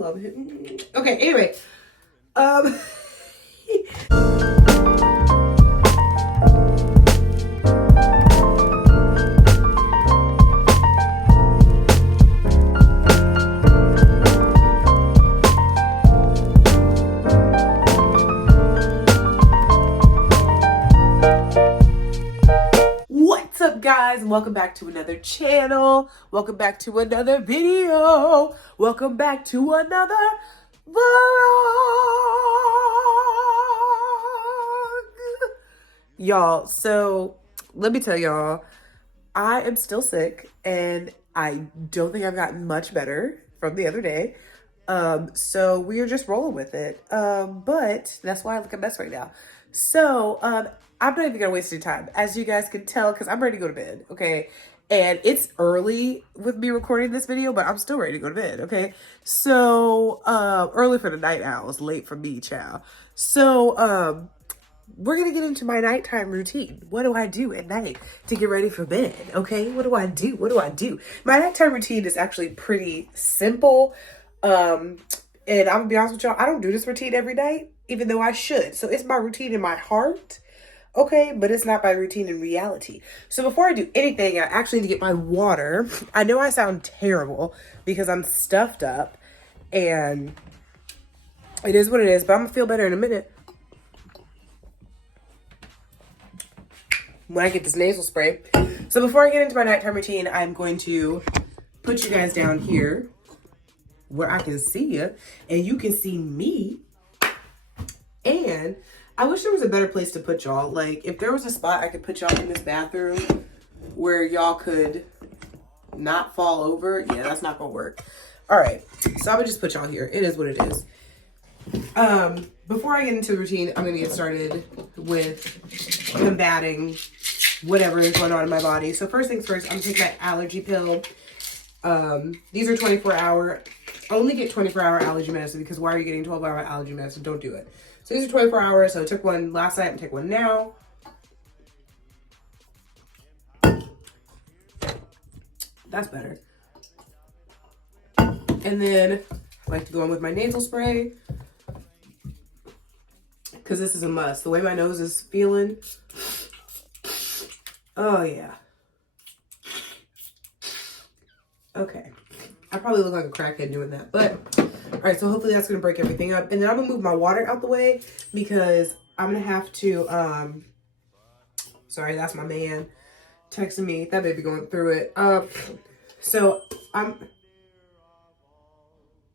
love it. Okay, anyway. What's up, guys? Welcome back to another channel. Welcome back to another video. Welcome back to another vlog. Y'all, so let me tell y'all, I am still sick and I don't think I've gotten much better from the other day. So we are just rolling with it. But that's why I look a mess right now. So, I'm not even gonna waste any time, as you guys can tell, because I'm ready to go to bed, okay? And it's early with me recording this video, but I'm still ready to go to bed, okay? So, early for the night owls, late for me, child. So, we're gonna get into my nighttime routine. What do I do at night to get ready for bed, okay? What do I do? What do I do? My nighttime routine is actually pretty simple. And I'm gonna be honest with y'all, I don't do this routine every night, even though I should. So it's my routine in my heart. Okay, but it's not my routine in reality. So before I do anything, I actually need to get my water. I know I sound terrible because I'm stuffed up and it is what it is, but I'm gonna feel better in a minute when I get this nasal spray. So before I get into my nighttime routine, I'm going to put you guys down here where I can see you and you can see me. And I wish there was a better place to put y'all. Like, if there was a spot I could put y'all in this bathroom where y'all could not fall over, yeah, that's not gonna work. All right, so I'm gonna just put y'all here. It is what it is. Before I get into the routine, I'm gonna get started with combating whatever is going on in my body. So first things first, I'm gonna take my allergy pill. These are 24-hour. Only get 24-hour allergy medicine, because why are you getting 12-hour allergy medicine? Don't do it. So these are 24 hours. So I took one last night and take one now. That's better. And then I like to go in with my nasal spray, because this is a must. The way my nose is feeling. Oh, yeah. Okay. I probably look like a crackhead doing that, but all right, so hopefully that's gonna break everything up. And then I'm gonna move my water out the way because I'm gonna have to, sorry, that's my man texting me. That baby going through it. So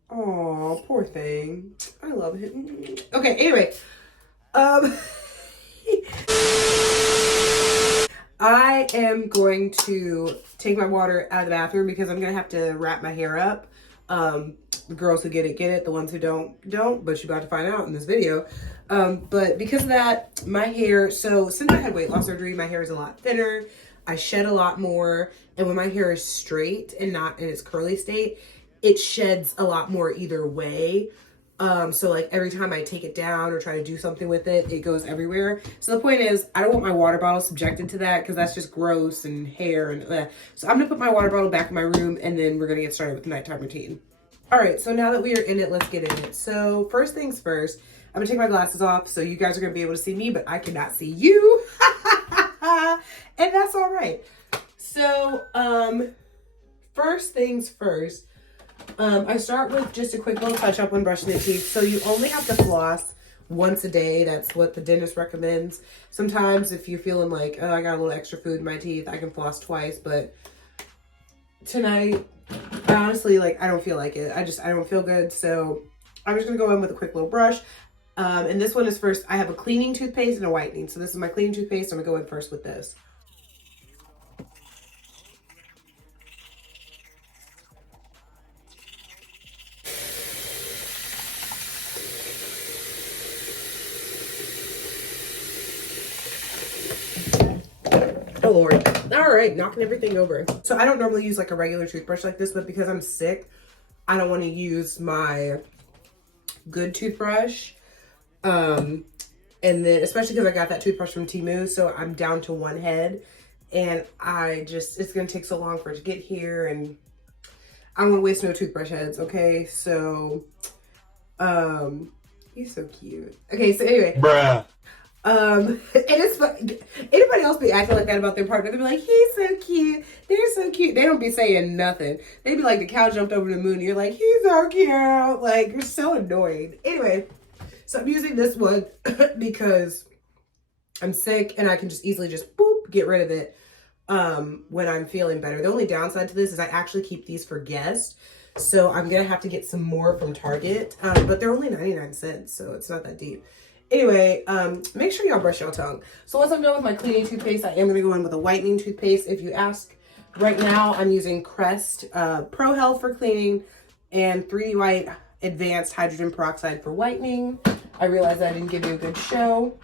oh, poor thing. I love him. Okay, anyway, I am going to take my water out of the bathroom because I'm gonna have to wrap my hair up. The girls who get it. The ones who don't, but you're about to find out in this video. But because of that, my hair, so since I had weight loss surgery, my hair is a lot thinner. I shed a lot more. And when my hair is straight and not in its curly state, it sheds a lot more either way. So like every time I take it down or try to do something with it, it goes everywhere. So the point is, I don't want my water bottle subjected to that because that's just gross and hair and So I'm gonna put my water bottle back in my room and then we're gonna get started with the nighttime routine. All right, so now that we are in it, let's get in it. So first things first, I'm gonna take my glasses off so you guys are gonna be able to see me, but I cannot see you. And that's all right. So, first things first, I start with just a quick little touch up when brushing the teeth. So you only have to floss once a day. That's what the dentist recommends. Sometimes if you're feeling like, oh, I got a little extra food in my teeth, I can floss twice. But tonight, honestly, like, I don't feel like it. I don't feel good. So I'm just going to go in with a quick little brush. And this one is first, I have a cleaning toothpaste and a whitening. So this is my cleaning toothpaste. I'm going to go in first with this. Oh Lord. All right, knocking everything over. So I don't normally use like a regular toothbrush like this, but because I'm sick, I don't want to use my good toothbrush. And then especially because I got that toothbrush from Temu, so I'm down to one head, and it's gonna take so long for it to get here, and I don't want to waste no toothbrush heads, okay? So, he's so cute. Okay, so anyway. Bruh. And it's fun. Anybody else be acting like that about their partner? They be like, he's so cute. They're so cute. They don't be saying nothing. They be like, the cow jumped over the moon. And you're like, he's so cute. Like, you're so annoying. Anyway, so I'm using this one because I'm sick and I can just easily just boop, get rid of it when I'm feeling better. The only downside to this is I actually keep these for guests. So I'm going to have to get some more from Target. But they're only 99 cents, so it's not that deep. Anyway, make sure y'all brush your tongue. So once I'm done with my cleaning toothpaste, I am going to go in with a whitening toothpaste. If you ask, right now I'm using Crest Pro Health for cleaning and 3 White Advanced Hydrogen Peroxide for whitening. I realized I didn't give you a good show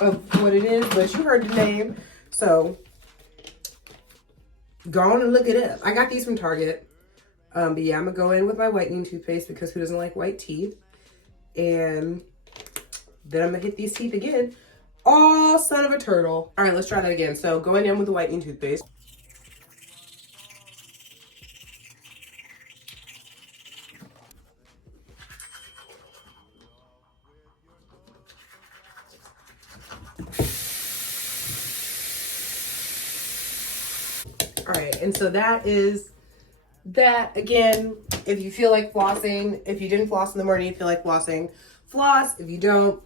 of what it is, but you heard the name. So go on and look it up. I got these from Target. But yeah, I'm going to go in with my whitening toothpaste because who doesn't like white teeth? And then I'm going to hit these teeth again. Oh, son of a turtle. All right, let's try that again. So going in with the whitening toothpaste. All right, and so that is that. Again, if you feel like flossing, if you didn't floss in the morning, you feel like flossing, floss. If you don't,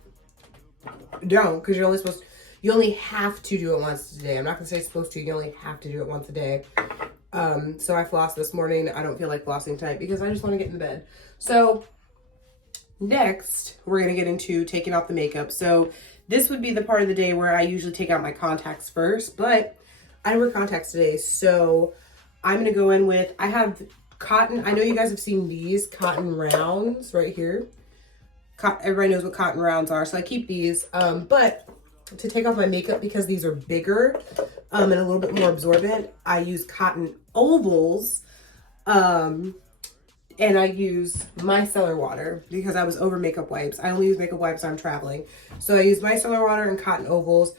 because you only have to do it once a day. I'm not gonna say supposed to, you only have to do it once a day. So I flossed this morning. I don't feel like flossing tonight because I just want to get in the bed. So next, we're gonna get into taking off the makeup. So this would be the part of the day where I usually take out my contacts first, but I didn't wear contacts today. So I'm gonna go in with, I have cotton. I know you guys have seen these cotton rounds right here. Everybody knows what cotton rounds are, so I keep these. But to take off my makeup, because these are bigger and a little bit more absorbent, I use cotton ovals. And I use micellar water because I was over makeup wipes. I only use makeup wipes when I'm traveling. So I use micellar water and cotton ovals.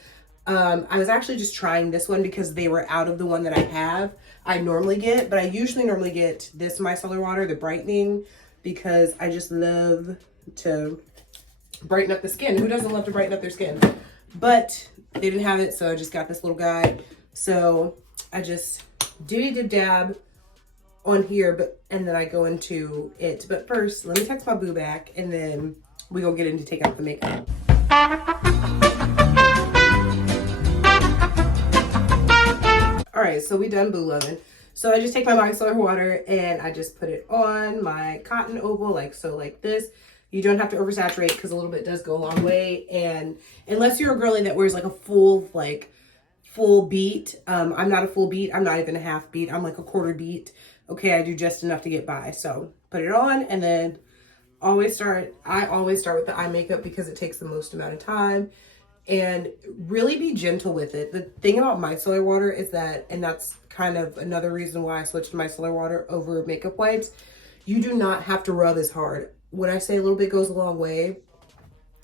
I was actually just trying this one because they were out of the one that I normally get, but I usually normally get this micellar water, the brightening, because I just love to brighten up the skin. Who doesn't love to brighten up their skin? But they didn't have it, so I just got this little guy. So I just dib dab on here, and then I go into it. But first, let me text my boo back, and then we gonna get into taking out the makeup. All right, so we done boo loving. So I just take my micellar water and I just put it on my cotton oval, like so, like this. You don't have to oversaturate because a little bit does go a long way. And unless you're a girly that wears like a full beat, I'm not a full beat. I'm not even a half beat. I'm like a quarter beat. Okay, I do just enough to get by. So put it on, and then I always start with the eye makeup because it takes the most amount of time. And really be gentle with it. The thing about micellar water is that, and that's kind of another reason why I switched to micellar water over makeup wipes, you do not have to rub as hard. When I say a little bit goes a long way,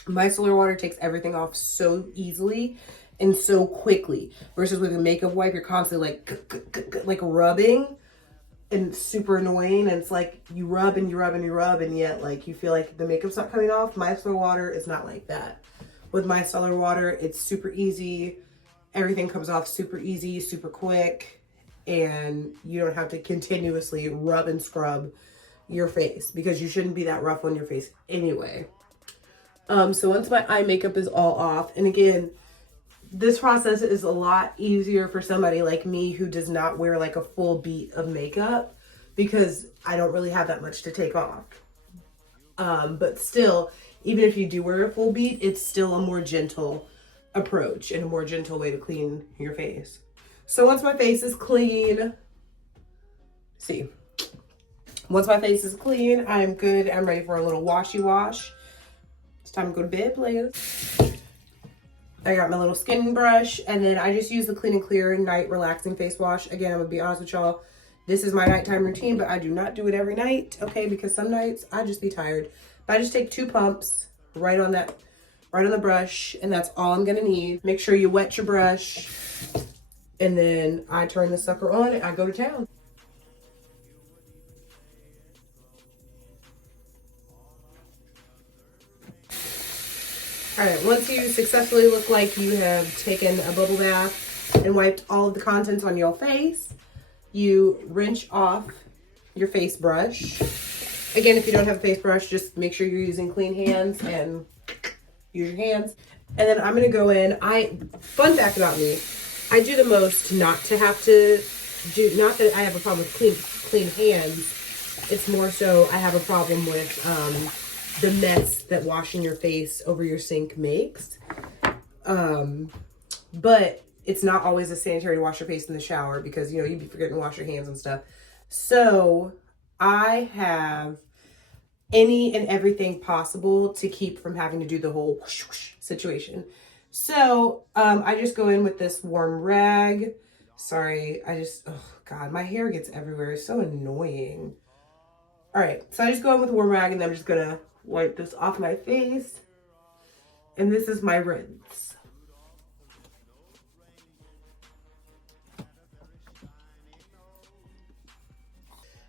micellar water takes everything off so easily and so quickly. Versus with a makeup wipe, you're constantly like rubbing, and it's super annoying. And it's like you rub and you rub and you rub, and yet like you feel like the makeup's not coming off. Micellar water is not like that. With micellar water, it's super easy. Everything comes off super easy, super quick, and you don't have to continuously rub and scrub your face because you shouldn't be that rough on your face anyway. So once my eye makeup is all off, and again, this process is a lot easier for somebody like me who does not wear like a full beat of makeup because I don't really have that much to take off. But still, even if you do wear a full beat, it's still a more gentle approach and a more gentle way to clean your face. So once my face is clean, once my face is clean, I'm good. I'm ready for a little washy wash. It's time to go to bed, please. I got my little skin brush, and then I just use the Clean and Clear Night Relaxing Face Wash. Again, I'm gonna be honest with y'all. This is my nighttime routine, but I do not do it every night, okay? Because some nights I just be tired. But I just take 2 pumps right on the brush, and that's all I'm gonna need. Make sure you wet your brush, and then I turn the sucker on and I go to town. All right, once you successfully look like you have taken a bubble bath and wiped all of the contents on your face, you rinse off your face brush. Again, if you don't have a face brush, just make sure you're using clean hands and use your hands. And then I'm gonna go in. Fun fact about me, I do the most not to have to do, not that I have a problem with clean hands. It's more so I have a problem with the mess that washing your face over your sink makes. But it's not always as sanitary to wash your face in the shower because, you know, you'd be forgetting to wash your hands and stuff. So I have any and everything possible to keep from having to do the whole whoosh, whoosh situation. So I just go in with this warm rag. Sorry, oh God, my hair gets everywhere. It's so annoying. All right, so I just go in with a warm rag and then I'm just gonna wipe this off my face. And this is my rinse.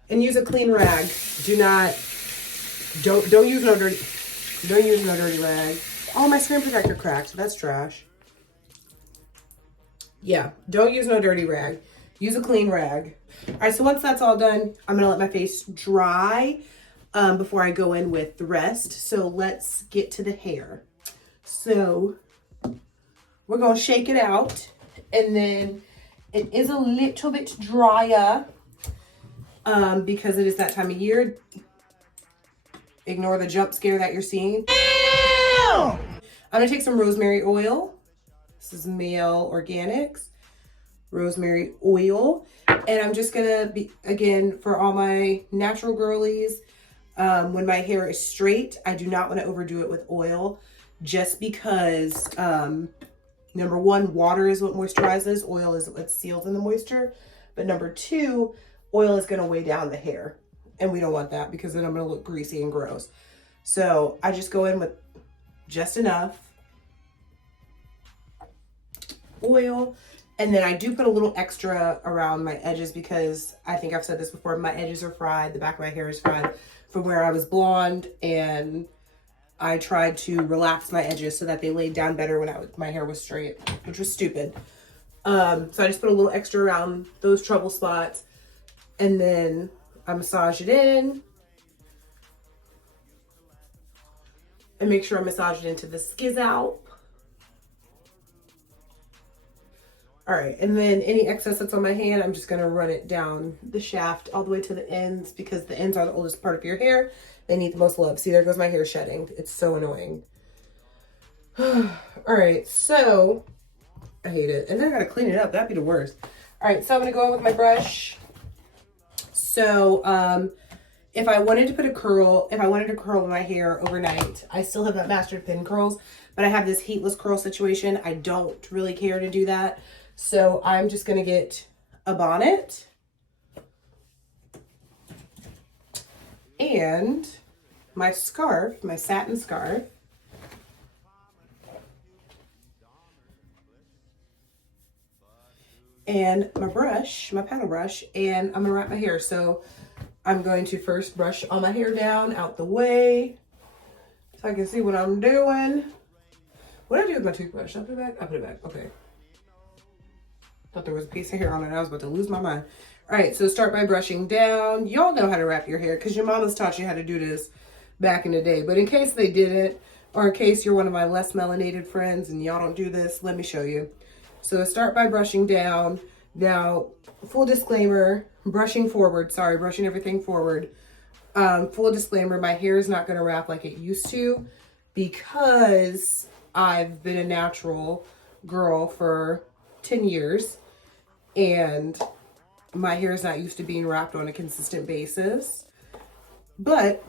And use a clean rag. Don't use no dirty rag. Oh, my screen protector cracked. That's trash. Yeah, don't use no dirty rag. Use a clean rag. All right, so once that's all done, I'm gonna let my face dry before I go in with the rest. So let's get to the hair. So we're gonna shake it out, and then it is a little bit drier because it is that time of year. Ignore the jump scare that you're seeing. I'm gonna take some rosemary oil. This is Male Organics rosemary oil, and I'm just gonna be, again, for all my natural girlies, when my hair is straight, I do not want to overdo it with oil, just because number one, water is what moisturizes, oil is what seals in the moisture, but number two, oil is going to weigh down the hair, and we don't want that because then I'm going to look greasy and gross. So I just go in with just enough oil, and then I do put a little extra around my edges because I think I've said this before, my edges are fried, the back of my hair is fried from where I was blonde, and I tried to relax my edges so that they laid down better when my hair was straight, which was stupid. So I just put a little extra around those trouble spots, and then I massage it in and make sure I massage it into the skiz out. All right, and then any excess that's on my hand, I'm just gonna run it down the shaft all the way to the ends because the ends are the oldest part of your hair. They need the most love. See, there goes my hair shedding. It's so annoying. All right, so I hate it. And then I gotta clean it up. That'd be the worst. All right, so I'm gonna go in with my brush. So if I wanted to curl my hair overnight, I still have not mastered pin curls, but I have this heatless curl situation. I don't really care to do that. So I'm just gonna get a bonnet and my scarf, my satin scarf. And my brush, my paddle brush, and I'm gonna wrap my hair. So I'm going to first brush all my hair down out the way so I can see what I'm doing. What did I do with my toothbrush? Did I put it back? I put it back. Okay. Thought there was a piece of hair on it. I was about to lose my mind. All right, so start by brushing down. Y'all know how to wrap your hair because your mama's taught you how to do this back in the day. But in case they didn't, or in case you're one of my less melanated friends and y'all don't do this, let me show you. So start by brushing down. Now, full disclaimer, brushing everything forward. Full disclaimer, my hair is not going to wrap like it used to because I've been a natural girl for 10 years and my hair is not used to being wrapped on a consistent basis. But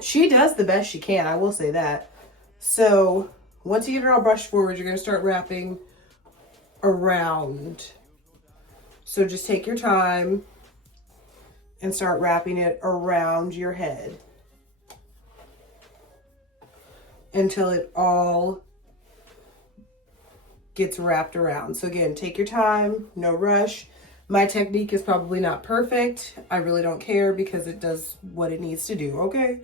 she does the best she can, I will say that. So once you get it all brushed forward, you're going to start wrapping around. So just take your time and start wrapping it around your head until it all gets wrapped around. So again, take your time, no rush. My technique is probably not perfect. I really don't care because it does what it needs to do, okay?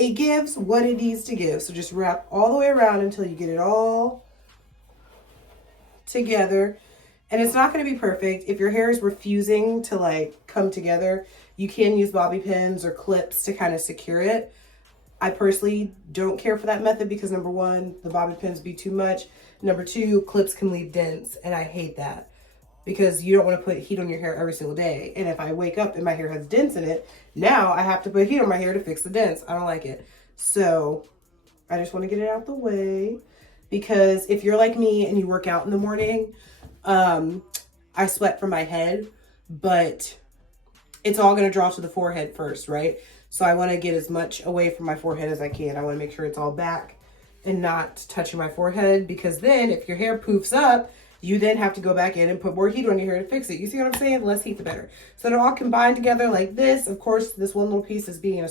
it gives what it needs to give. So just wrap all the way around until you get it all together. And it's not going to be perfect. If your hair is refusing to like come together, you can use bobby pins or clips to kind of secure it. I personally don't care for that method because number one, the bobby pins be too much. Number two, clips can leave dents, and I hate that because you don't want to put heat on your hair every single day. And if I wake up and my hair has dents in it, now I have to put heat on my hair to fix the dents. I don't like it. So I just want to get it out the way because if you're like me and you work out in the morning, I sweat from my head, but it's all going to draw to the forehead first, right? So I want to get as much away from my forehead as I can. I want to make sure it's all back and not touching my forehead, because then if your hair poofs up, you then have to go back in and put more heat on your hair to fix it. You see what I'm saying? The less heat, the better. So it'll all combine together like this. Of course, this one little piece is being a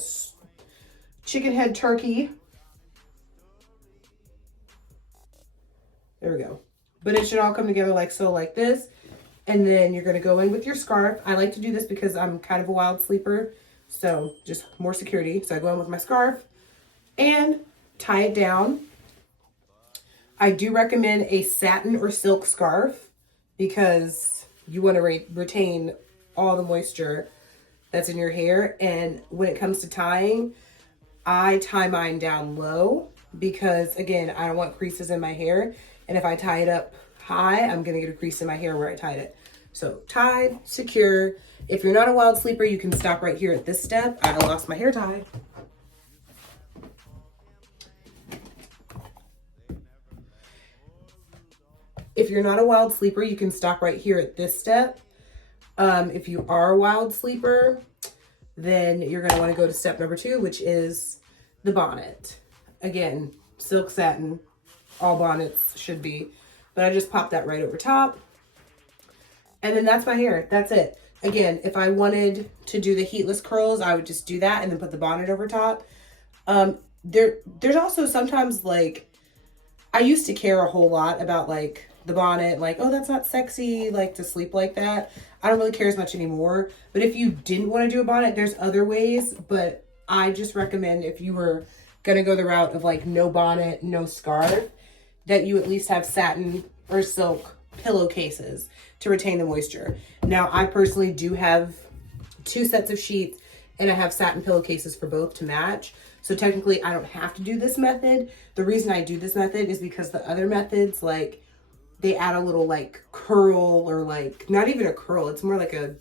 chicken head turkey. There we go. But it should all come together like so, like this. And then you're going to go in with your scarf. I like to do this because I'm kind of a wild sleeper. So just more security. So I go in with my scarf and tie it down. I do recommend a satin or silk scarf because you want to retain all the moisture that's in your hair. And when it comes to tying, I tie mine down low because, again, I don't want creases in my hair. And if I tie it up high, I'm going to get a crease in my hair where I tied it. So tied, secure. If you're not a wild sleeper, you can stop right here at this step. I lost my hair tie. If you're not a wild sleeper, you can stop right here at this step. If you are a wild sleeper, then you're going to want to go to step number 2, which is the bonnet. Again, silk satin, all bonnets should be. But I just popped that right over top. And then that's my hair. That's it. Again, if I wanted to do the heatless curls, I would just do that and then put the bonnet over top. There's also sometimes like, I used to care a whole lot about like the bonnet, like, oh, that's not sexy, like to sleep like that. I don't really care as much anymore. But if you didn't want to do a bonnet, there's other ways. But I just recommend if you were going to go the route of like no bonnet, no scarf, that you at least have satin or silk pillowcases to retain the moisture. Now, I personally do have 2 sets of sheets and I have satin pillowcases for both to match. So technically I don't have to do this method. The reason I do this method is because the other methods, like they add a little like curl or like not even a curl. It's more like a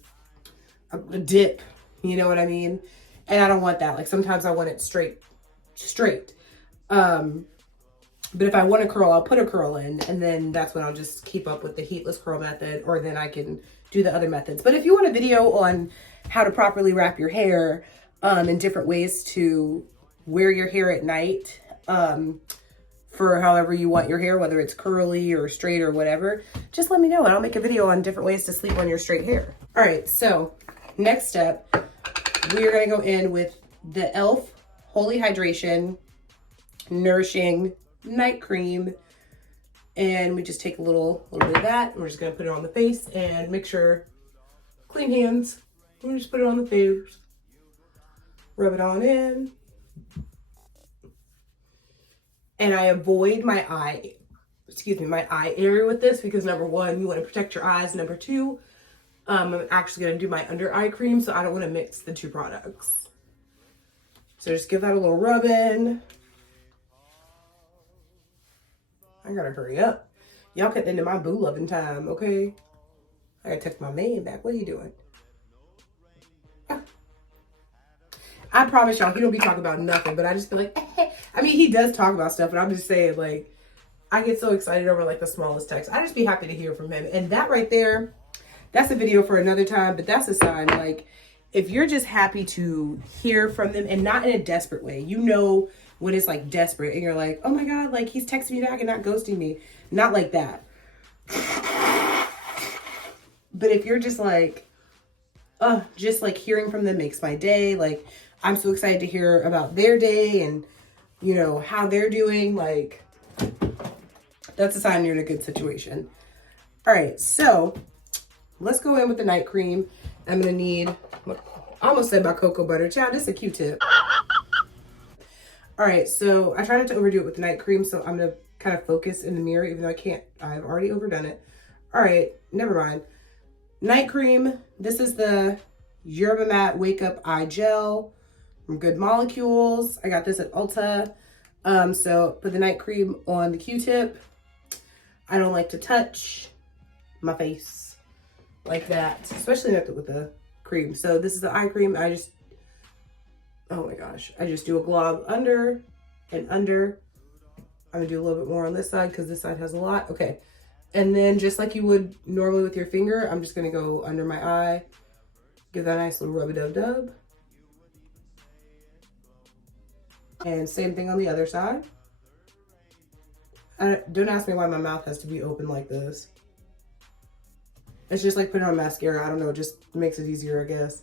dip, you know what I mean? And I don't want that. Like sometimes I want it straight. But if I want a curl, I'll put a curl in, and then that's when I'll just keep up with the heatless curl method, or then I can do the other methods. But if you want a video on how to properly wrap your hair and different ways to wear your hair at night for however you want your hair, whether it's curly or straight or whatever, just let me know and I'll make a video on different ways to sleep on your straight hair. All right, so next step, we are going to go in with the e.l.f. Holy Hydration Nourishing Night Cream, and we just take a little bit of that and we're just going to put it on the face and make sure, clean hands, we just put it on the face, rub it on in, and I avoid my eye area with this because number 1, you want to protect your eyes. Number 2, I'm actually going to do my under eye cream, so I don't want to mix the 2 products. So just give that a little rub in. I gotta hurry up. Y'all cut into my boo loving time, okay? I gotta text my man back. What are you doing? Ah. I promise y'all, he don't be talking about nothing, but I just feel like, I mean, he does talk about stuff, but I'm just saying, like, I get so excited over, like, the smallest text. I just be happy to hear from him. And that right there, that's a video for another time, but that's a sign, like, if you're just happy to hear from them and not in a desperate way, you know when it's like desperate and you're like, oh my God, like he's texting me back and not ghosting me. Not like that. But if you're just like hearing from them makes my day. Like I'm so excited to hear about their day and you know, how they're doing. Like that's a sign you're in a good situation. All right, so let's go in with the night cream. I'm gonna need, I almost said my cocoa butter. Child, this is a Q-tip. All right, so I try not to overdo it with the night cream, so I'm gonna kind of focus in the mirror, even though I can't. I've already overdone it. All right, never mind. Night cream. This is the Yerba Matte Wake Up Eye Gel from Good Molecules. I got this at Ulta. So put the night cream on the Q-tip. I don't like to touch my face like that, especially not with the cream. So this is the eye cream. Oh my gosh, I just do a glob under and under. I'm gonna do a little bit more on this side because this side has a lot. Okay, and then just like you would normally with your finger, I'm just gonna go under my eye, give that a nice little rub-a-dub-dub. And same thing on the other side. Don't ask me why my mouth has to be open like this. It's just like putting on mascara. I don't know, it just makes it easier, I guess.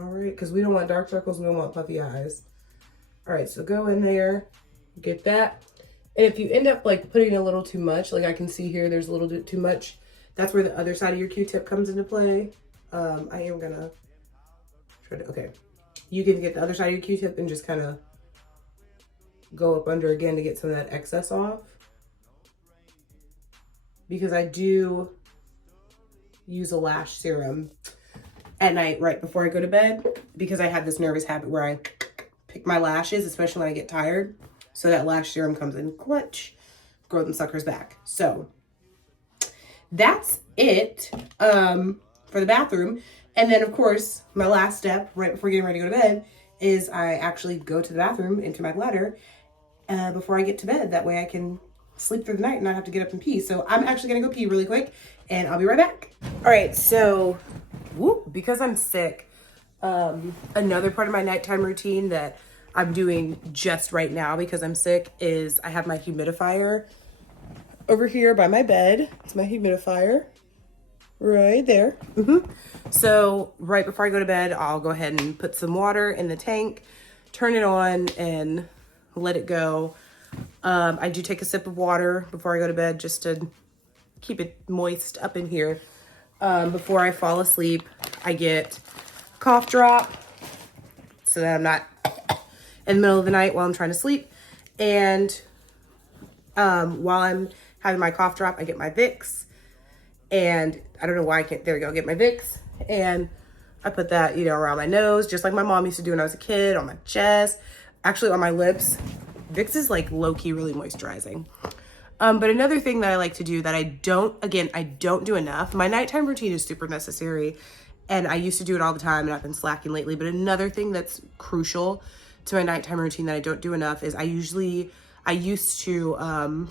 All right, because we don't want dark circles, we don't want puffy eyes. All right, so go in there, get that. And if you end up like putting a little too much, like I can see here, there's a little bit too much. That's where the other side of your Q-tip comes into play. I am gonna try to, okay. You can get the other side of your Q-tip and just kind of go up under again to get some of that excess off. Because I do use a lash serum at night right before I go to bed, because I have this nervous habit where I pick my lashes, especially when I get tired. So that lash serum comes in clutch, grow them suckers back. So that's it for the bathroom. And then of course, my last step right before getting ready to go to bed is I actually go to the bathroom into my bladder before I get to bed. That way I can sleep through the night and not have to get up and pee. So I'm actually gonna go pee really quick and I'll be right back. All right, so because I'm sick, another part of my nighttime routine that I'm doing just right now because I'm sick is I have my humidifier over here by my bed. It's my humidifier right there. So right before I go to bed, I'll go ahead and put some water in the tank, turn it on and let it go. I do take a sip of water before I go to bed just to keep it moist up in here. Before I fall asleep, I get cough drop so that I'm not in the middle of the night while I'm trying to sleep. And while I'm having my cough drop, I get my Vicks. And I don't know why I can't, there we go, get my Vicks. And I put that, you know, around my nose, just like my mom used to do when I was a kid, on my chest, actually on my lips. Vicks is like low-key really moisturizing. But another thing that I like to do that I don't do enough. My nighttime routine is super necessary and I used to do it all the time and I've been slacking lately. But another thing that's crucial to my nighttime routine that I don't do enough is I used to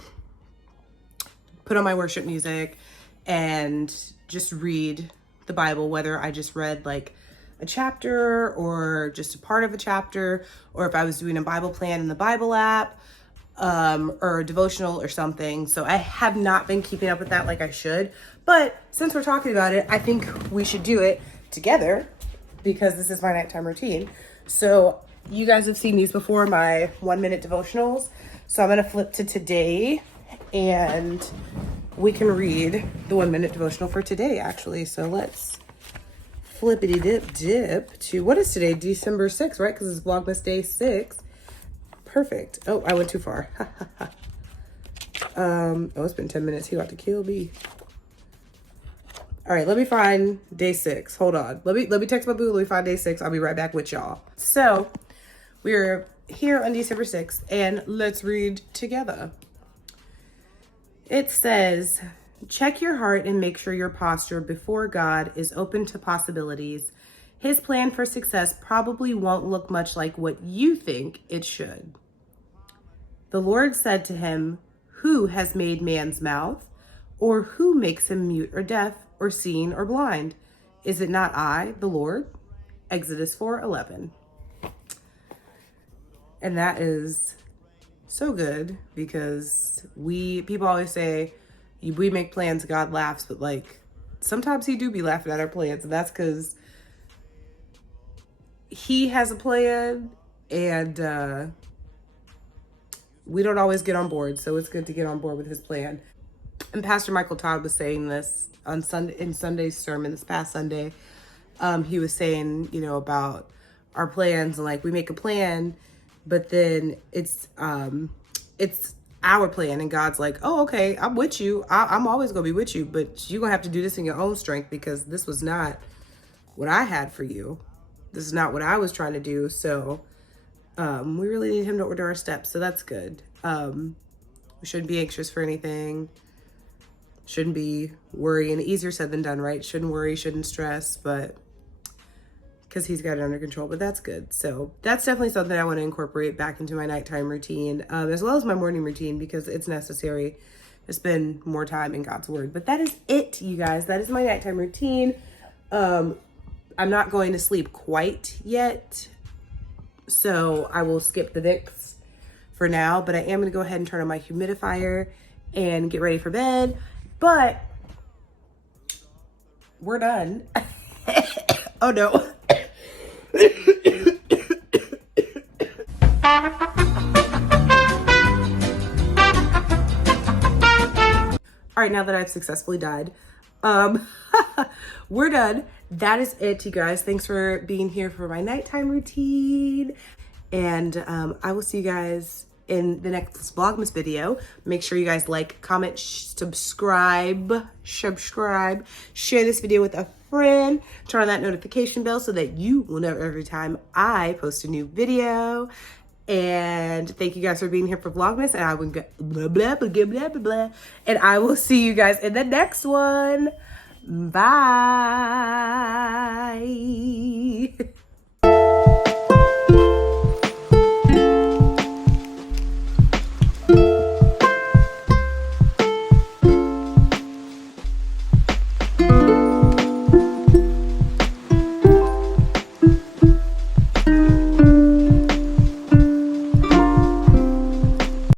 put on my worship music and just read the Bible, whether I just read like a chapter or just a part of a chapter, or if I was doing a Bible plan in the Bible app, or a devotional or something. So I have not been keeping up with that like I should, but since we're talking about it, I think we should do it together because this is my nighttime routine. So you guys have seen these before, my 1-minute devotionals. So I'm gonna flip to today and we can read the 1-minute devotional for today actually. So let's flippity dip to, what is today? December 6th, right? Because it's Vlogmas Day 6. Perfect. Oh, I went too far. Oh, it's been 10 minutes. He about to kill me. All right, let me find day 6. Hold on. Let me text my boo. Let me find day 6. I'll be right back with y'all. So we're here on December 6th and let's read together. It says, check your heart and make sure your posture before God is open to possibilities. His plan for success probably won't look much like what you think it should. The Lord said to him, who has made man's mouth? Or who makes him mute or deaf or seeing or blind? Is it not I, the Lord? Exodus 4:11. And that is so good because people always say, we make plans, God laughs, but like sometimes he do be laughing at our plans, and that's because he has a plan and we don't always get on board. So it's good to get on board with his plan. And Pastor Michael Todd was saying this on Sunday, in Sunday's sermon this past Sunday. He was saying, you know, about our plans. Like we make a plan, but then it's our plan, and God's like, oh, okay, I'm with you. I'm always gonna be with you, but you're gonna have to do this in your own strength because this was not what I had for you. This is not what I was trying to do. So we really need him to order our steps. So that's good. We shouldn't be anxious for anything. Shouldn't be worrying. Easier said than done, right? Shouldn't worry, shouldn't stress, but because he's got it under control, but that's good. So that's definitely something I want to incorporate back into my nighttime routine, as well as my morning routine, because it's necessary to spend more time in God's word. But that is it, you guys. That is my nighttime routine. I'm not going to sleep quite yet, so I will skip the Vicks for now, but I am going to go ahead and turn on my humidifier and get ready for bed. But we're done. Oh no. All right, now that I've successfully died, we're done. That is it, you guys. Thanks for being here for my nighttime routine. And I will see you guys in the next Vlogmas video. Make sure you guys like, comment, subscribe, share this video with a friend, turn on that notification bell so that you will know every time I post a new video. And thank you guys for being here for Vlogmas, and I will go blah, blah, blah, blah, blah, blah. And I will see you guys in the next one. Bye.